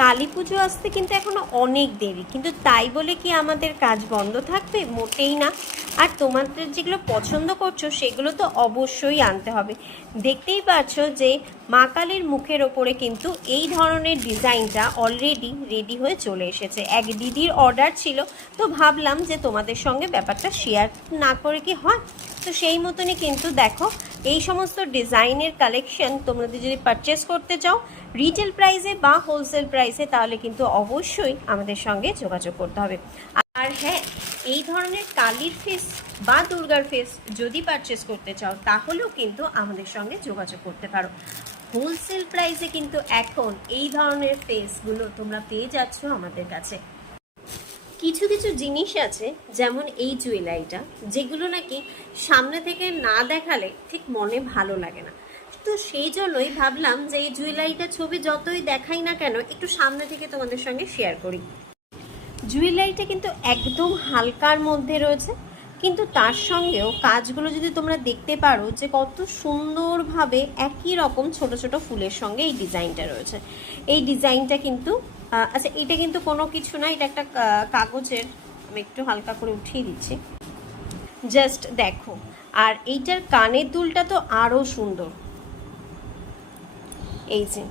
কালী পুজো আসতে কিন্তু এখনো অনেক দেরি, কিন্তু তাই বলে কি আমাদের কাজ বন্ধ থাকবে? মোটেই না। আর তোমাদের যেগুলো পছন্দ করছো সেগুলো তো অবশ্যই আনতে হবে। দেখতেই পাচ্ছ যে মা কালীর মুখের ওপরে কিন্তু এই ধরনের ডিজাইনটা অলরেডি রেডি হয়ে চলে এসেছে। এক দিদির অর্ডার ছিল, তো ভাবলাম যে তোমাদের সঙ্গে ব্যাপারটা শেয়ার না করে কি হয়। তো সেই মতনই কিন্তু দেখো এই সমস্ত ডিজাইনের কালেকশন তোমরা যদি পারচেস করতে চাও রিটেল প্রাইসে বা হোলসেল প্রাইসে, তাহলে কিন্তু অবশ্যই আমাদের সঙ্গে যোগাযোগ করতে হবে। আর হ্যাঁ, এই ধরনের কালীর ফেস বা দুর্গার ফেস যদি পারচেস করতে চাও তাহলেও কিন্তু আমাদের সঙ্গে যোগাযোগ করতে পারো। হোলসেল প্রাইসে কিন্তু এখন এই ধরনের ফেসগুলো তোমরা পেয়ে যাচ্ছ আমাদের কাছে। কিছু কিছু জিনিস আছে, যেমন এই জুয়েলারিটা, যেগুলো নাকি সামনে থেকে না দেখালে ঠিক মনে ভালো লাগে না। তো সেই জন্যই ভাবলাম যে এই জুয়েলারিটা ছবি যতই দেখাই না কেন একটু সামনে থেকে তোমাদের সঙ্গে শেয়ার করি। জুয়েলারিটা কিন্তু একদম হালকার মধ্যে রয়েছে, কিন্তু তার সঙ্গেও কাজগুলো যদি তোমরা দেখতে পারো যে কত সুন্দরভাবে একই রকম ছোট ছোট ফুলের সঙ্গে এই ডিজাইনটা রয়েছে। এই ডিজাইনটা কিন্তু আচ্ছা, এটা কিন্তু কোনো কিছু না, এটা একটা কাগজের, আমি একটু হালকা করে উঠিয়ে দিচ্ছি, জাস্ট দেখো। আর এইটার কানের দুলটা তো আরও সুন্দর। এই যে,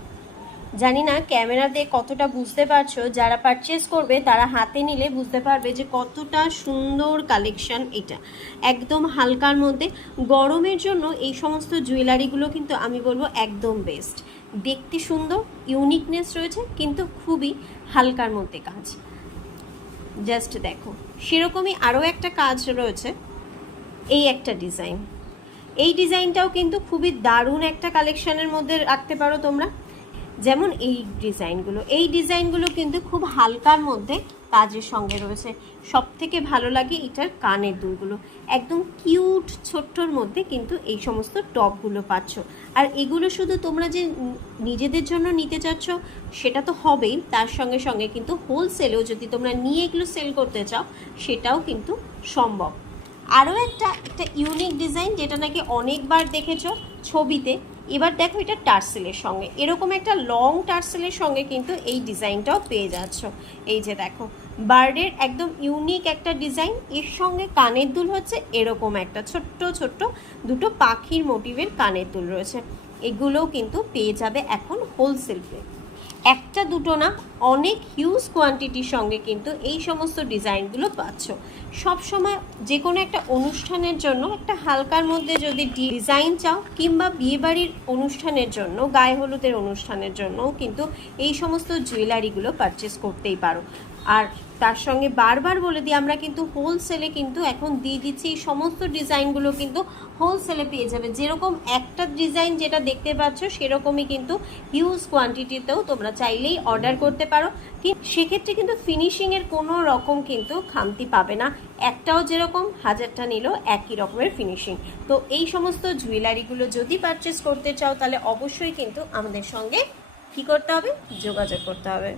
জানি না ক্যামেরাতে কতটা বুঝতে পারছো, যারা পারচেস করবে তারা হাতে নিলে বুঝতে পারবে যে কতটা সুন্দর কালেকশন এটা। একদম হালকার মধ্যে গরমের জন্য এই সমস্ত জুয়েলারিগুলো কিন্তু আমি বলবো একদম বেস্ট। দেখতে সুন্দর, ইউনিকনেস রয়েছে, কিন্তু খুবই হালকার মধ্যে কাজ। জাস্ট দেখো, সেরকমই আরও একটা কাজ রয়েছে, এই একটা ডিজাইন। এই ডিজাইনটাও কিন্তু খুবই দারুণ একটা কালেকশনের মধ্যে রাখতে পারো তোমরা। যেমন এই ডিজাইনগুলো কিন্তু খুব হালকার মধ্যে কাজের সঙ্গে রয়েছে। সব থেকে ভালো লাগে এটার কানের দুলগুলো, একদম কিউট ছোট্টর মধ্যে কিন্তু এই সমস্ত টপগুলো পাচ্ছ। আর এগুলো শুধু তোমরা যে নিজেদের জন্য নিতে চাচ্ছ সেটা তো হবেই, তার সঙ্গে সঙ্গে কিন্তু হোলসেলেও যদি তোমরা নিয়ে এগুলো সেল করতে চাও সেটাও কিন্তু সম্ভব। আরও একটা ইউনিক ডিজাইন, যেটা নাকি অনেকবার দেখেছো ছবিতে, এবার দেখো এটা টার্সেলের সঙ্গে, এরকম একটা লং টার্সেলের সঙ্গে কিন্তু এই ডিজাইনটাও পেয়ে যাচ্ছ। এই যে দেখো, বার্ডের একদম ইউনিক একটা ডিজাইন, এর সঙ্গে কানের দুল হচ্ছে এরকম একটা ছোট্ট ছোট্ট দুটো পাখির মোটিভের কানের দুল রয়েছে। এগুলোও কিন্তু পেয়ে যাবে এখন হোলসেলে। একটা দুটো না, অনেক হিউজ কোয়ান্টিটির সঙ্গে কিন্তু এই সমস্ত ডিজাইনগুলো পাচ্ছ। সবসময় যে কোনো একটা অনুষ্ঠানের জন্য একটা হালকার মধ্যে যদি ডিজাইন চাও, কিংবা বিয়েবাড়ির অনুষ্ঠানের জন্য, গায়ে হলুদের অনুষ্ঠানের জন্যও কিন্তু এই সমস্ত জুয়েলারিগুলো পারচেস করতেই পারো। আর তার সঙ্গে বারবার বলে দিই, আমরা কিন্তু হোলসেলে কিন্তু এখন দিয়ে দিচ্ছি। এই সমস্ত ডিজাইনগুলো কিন্তু হোলসেলে পেয়ে যাবে। যেরকম একটা ডিজাইন যেটা দেখতে পাচ্ছ সেরকমই কিন্তু হিউজ কোয়ান্টিটিতেও তোমরা চাইলেই অর্ডার করতে পারো। সেক্ষেত্রে কিন্তু ফিনিশিংয়ের কোনো রকম কিন্তু খামতি পাবে না। একটাও যেরকম, হাজারটা নিলেও একই রকমের ফিনিশিং। তো এই সমস্ত জুয়েলারিগুলো যদি পারচেস করতে চাও তাহলে অবশ্যই কিন্তু আমাদের সঙ্গে কী করতে হবে? যোগাযোগ করতে হবে।